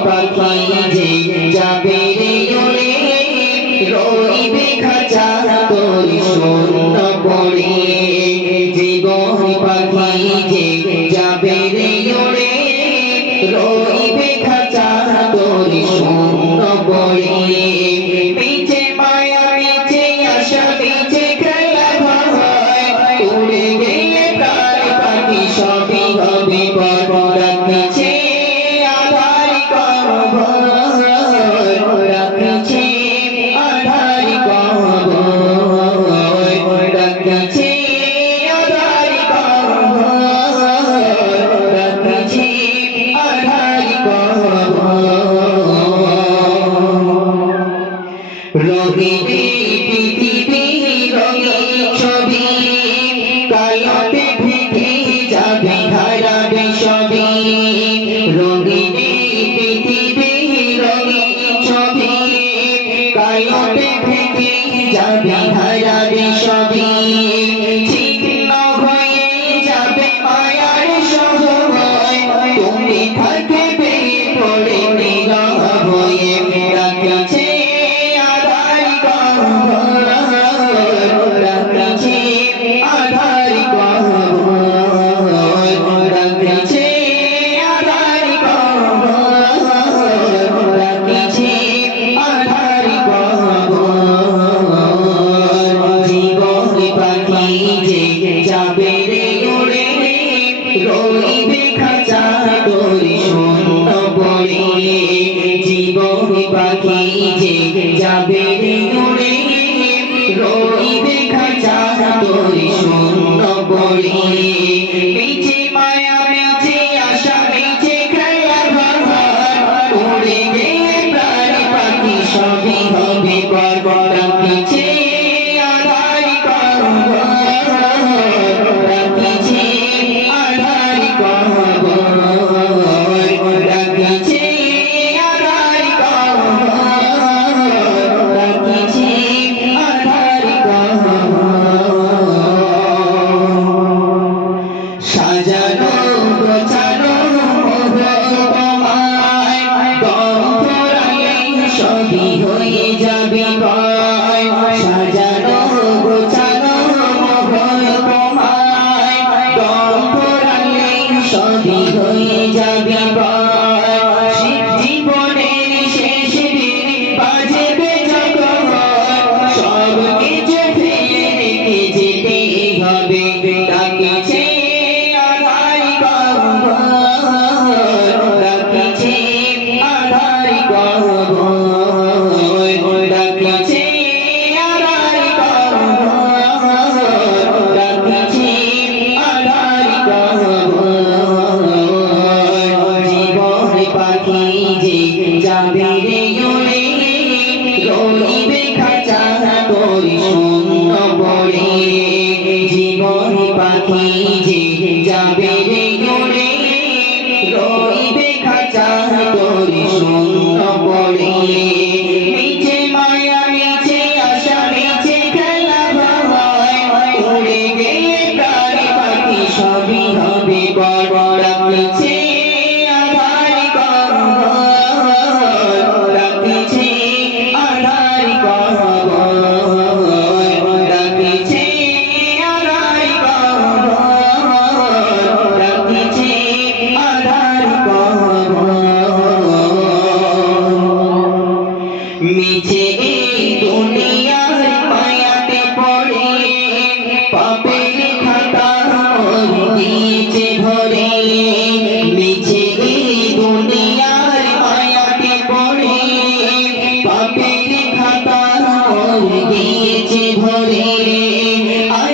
পাখি যে যাবে রে উড়ে রইবে খাঁচা তোর শূন্য পড়ে জীবন পাখি যে যাবে রে উড়ে রইবে খাঁচা তোর শূন্য পড়ে পিছে মায়া পিছে আশা পিছে খেলা হয় উড়ে গেলে প্রাণ পাখি সবই হবে পর রাখছে আধার কবর রাখছে আধার কবর রাখছে আধার কবর রাখছে আধার কবর রহিবে পৃথিবী রঙিন ছবি কালোতে ঢেকে যাবে হারাবে সবই রঙিন পৃথিবী রঙিন ছবি কালোতে ঢেকে যাবে হারাবে সবই ছিন্ন হয়ে যাবে মায়ার সহয় তুমি থাকবে পড়ে নীরব হয়ে রাখছে আধার কবর রাখছে আধার কবর রাখছে আধার কবর রাখছে আধার কবর জীবন পাখি যে যাবে রে উড়ে রইবে খাঁচা তোর শূন্য পড়ে জীবন পাখি যে যাবে রে উড়ে রইবে খাঁচা তোর শূন্য পড়ে পিছে মায়া পিছে আশা পিছে খেলা ঘর উড়ে গেলে প্রাণ পাখি সবই হবে পর রাখছে আধার কবর রাখছে আধার কবর রাখছে আধার কবর রাখছে আধার কবর সাজানো গোছানো তোমায় দম ফোরালে সবই হয়ে যাবে ভয় সাজানো গোছানো তোমায় দম ফোরালে সবই হয়ে যাবে ভয় জীবনের শেষ দিন বাজবে যখন সব কিছু ফেলে রেখে যেতে হবে ডাকছে আধার কবর ডাকছে আধার কবর ডাকছে আধার কবর ডাকছে আধার কবর জীবন পাখি যে যাবে রে উড়ে